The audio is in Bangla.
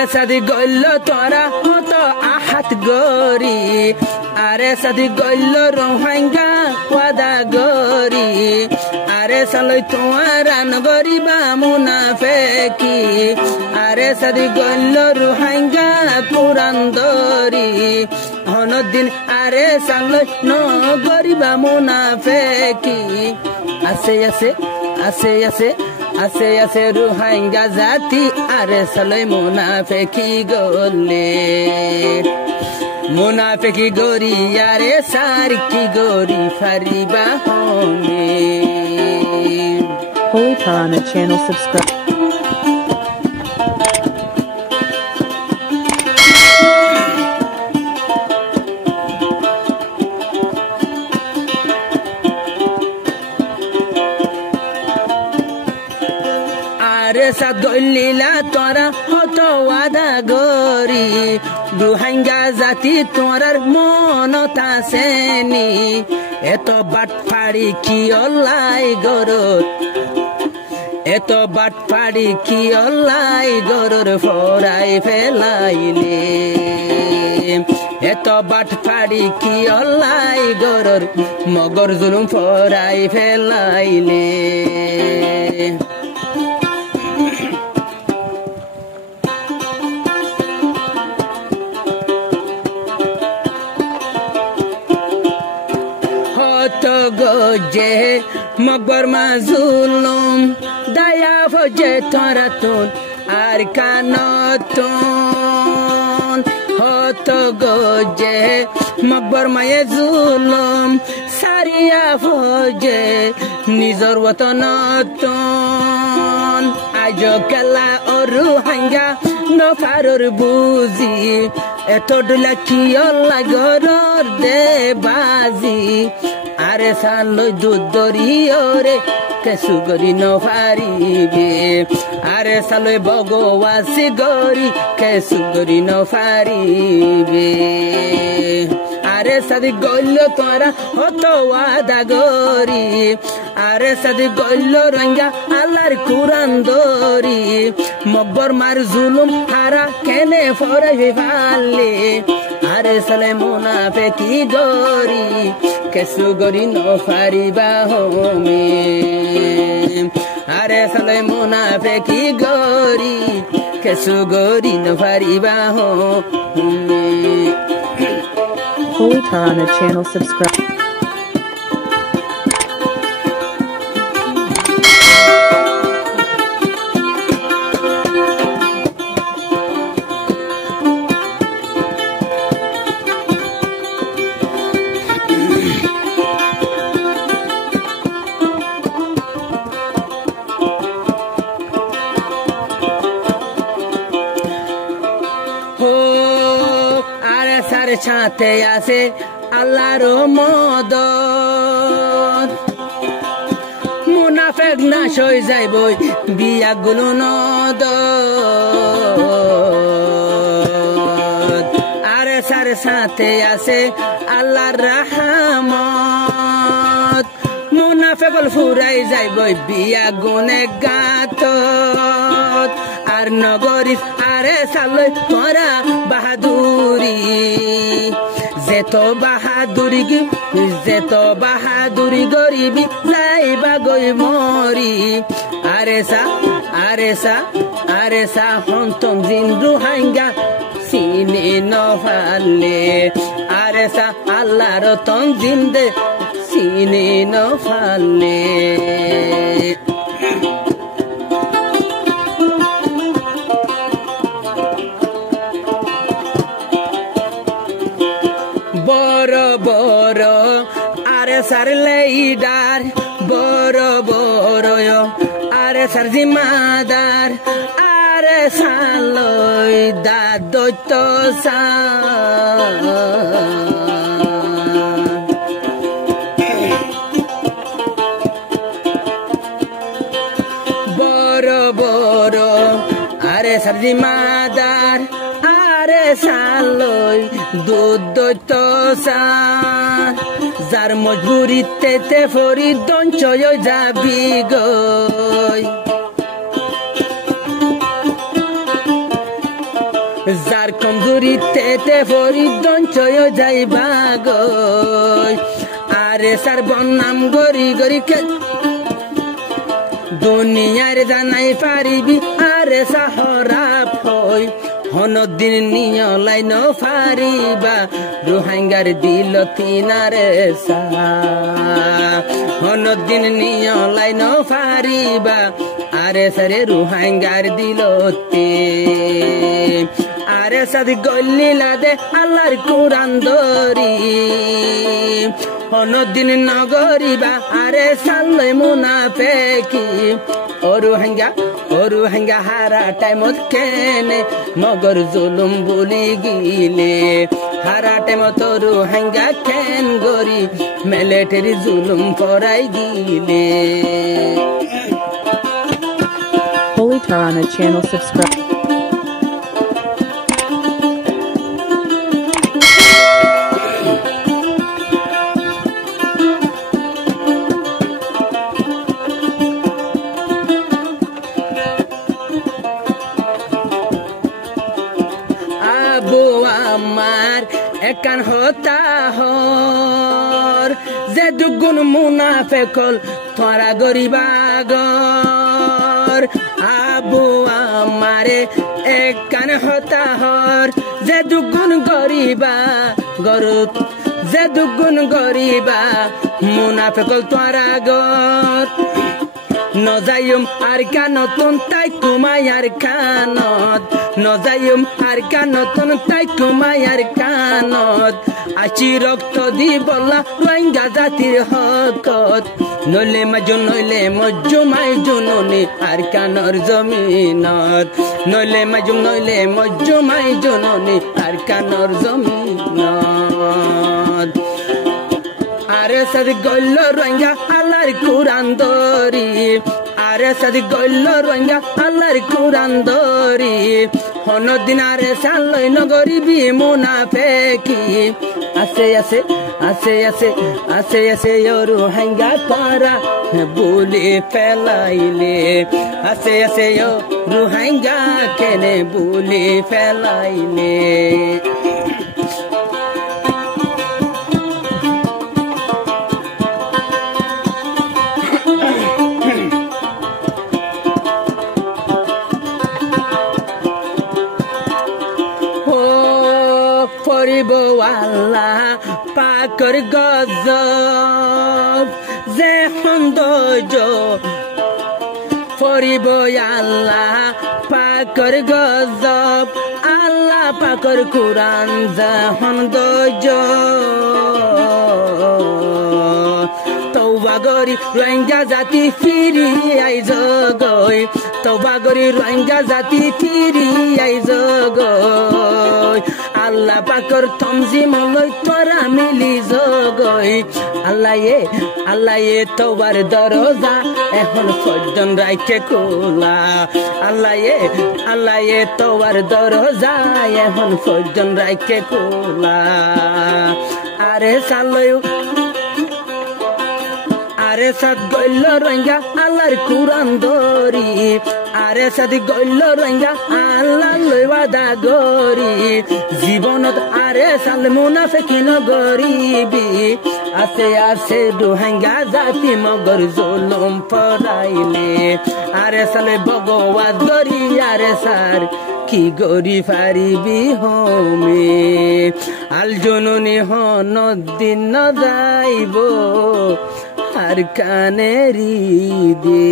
আরে সাদি গইল তোরা হত আহাত গরি আরে সাদি গইল রোহাঙ্গা ওয়াদা গরি আরে সালই তোমার নগরিবা মুনাফেকি আরে সাদি গইল রোহাঙ্গা পুরান্দরি হনদিন আরে সালই নগরিবা মুনাফেকি আছে আছে আছে আছে আছে আছে রোহাঙ্গা জাতি আরে সালই মুনাফেকি গলে মুনাফেকি গরি আরে সার কি গরি Fariba হমে Holy Tarana channel subscribe. আরে সাদ গইলিলা তোরা হত ওয়াদা গরি রোহাঙ্গা জাতি তোরার মনত আসেনি এত বাট ফাড়ি কি অল্লাই গরর এত বাট ফাড়ি কি অল্লাই গরর ফরাই ফেলাইলে এত বাট ফাড়ি কি অল্লাই গরর মগর জুলুম ফরাই ফেলাইলে গজে মকবর মাজুলুম দায়া ফজে তরাতুন আর কানতুন হত গজে মকবর মায়ে জুলুম সারিয়া ফজে নিজর ওতনতুন আজ কেলা অরু হাঙ্গা নফারর বুজি এত ডুলা কি লাগরর দে বাজি আরে সালই দুধরিয়রে কেসু গরি নফারিবে আরে সালই বগওয়াসি গরি কেসু গরি নফারিবে আরে সাদি গইল তোরা হত ওয়াদা গরি আরে সাদি গইল রঙ্গা আল্লাহর কুরআন দরি মকবর মার জুলুম হারা কেনে ফরাই ফালে আরে সালে মুনাফেকি গরি কেসু গরি নফারিবা হোমে আরে সালে মুনাফেকি গরি কেসু গরি নফারিবা হোমে Holy Tarana channel subscribe. ছাতে আছে আল্লাহর মদত মুনাফেক না সই যাইব বিয়া গুলো নদ আরে সারে সাথে আছে আল্লাহর রাহমত মুনাফেকল ফুরাই যাইব বিয়া গুনে গাত আর নগরী আরে সালই তোরা বাহাদুরি যেত বাহাদুরি গরিবি যাইবা গই মরি আরে সা হন্তম জিন্দু হাঙ্গা সিনে নফালে আরে সা আল্লাহর তন জিন্দে সিনে নফালে আরে সার লেইডার বড় বড় আরে সার জিম্মাদার আরে সালই দাদৈত্য সা বড় বড় আরে সার জিম্মাদার আরে সালই দুধৈত্য সা যার মজবুরিতে তে ফরি দঞ্চয় যাবি গই পুরিতে পরিদঞ্চয় যাইবা গই আরে সার বনাম গরি গরি কে দুনিয়ার জানাই পারিবি আরে সাহরা ফই হনদিন নিয়লাই ন ফারিবা রোহিঙ্গার দিল তিনারে সা হনদিন নিয়লাই ন ফারিবা আরে সারে রোহিঙ্গার দিলতে আরে সাদি গল্লিলা দে আল্লাহর কুরআন দরি হনদিন নগরিবা আরে সাল্লাই মুনাফেকি ও রোহিঙ্গা হারা টাইমত কেনে মগর জুলুম বলি গিলে হারা টাইমত রোহিঙ্গা কেন গরি মিলিটারি জুলুম করাই গিলে Holy Tarana channel subscribe. Abu আমার একান হতা হর যে দুগুণ মুনাফেকল তোরা গরিবাগর আবু আমারে একান হতা হর যে দুগুণ গরিবা গরুত যে দুগুণ গরিবা মুনাফেকল তোরা গর নজায়ুম আর কানতন তাই কুমায়ার কানত নজায়ুম আর কানতন তাই কুমায়ার কানত আছি রক্ত দি বলা রোহিঙ্গা জাতির হকত নইলে মজ্জুমাই জননী আর কানর জমিনত নইলে মজ্জুমাই জননী আর কানর জমিনত আরে সাদি গল্ল রোহিঙ্গা আল্লাহর কুরআন দরি আরে সাদি গল্ল রোহিঙ্গা আল্লাহর কুরআন দরি হনদিন আরে সাল্লাই নগরিবি মুনাফেকি আসে ও রোহিঙ্গা তারা বলে ফেলাইলে আসে ও রোহিঙ্গা কেনে বলে ফেলাইলে পরিব আল্লাহ পাকর গজব যে সৌন্দর্য পরিব আল্লাহ পাকর গজব আল্লাহ পাকর কুরআন যে সৌন্দর্য তওবা গরি রোহিঙ্গা জাতি ফিরি আইজ গই তওবা গরি রোহিঙ্গা জাতি ফিরি আইজ গই আল্লাহ পাকর তমজিম লই তোরা মিলি জগই আল্লাহ তওবার দরজা এখন পর্যন্ত রাইখে খোলা আল্লাহ তওবার দরজা এখন পর্যন্ত রাইখে খোলা আরে সালয় আরে সাদ গল্ল রোহিঙ্গা আল্লাহর কুরআন দরি আরে সাদি গল্ল রোহিঙ্গা আল্লাহ লই ওয়াদা গরি জীবনত আরে সাল মুনাফিকিন গরিবি আসে রোহিঙ্গা জাতি মগর জুলুম পরাইলে আরে সালে ভগবান গরি আরে সার কি গরি ফারিবি হোমে আল জননী হন দিন যাইব আর কানেরি দে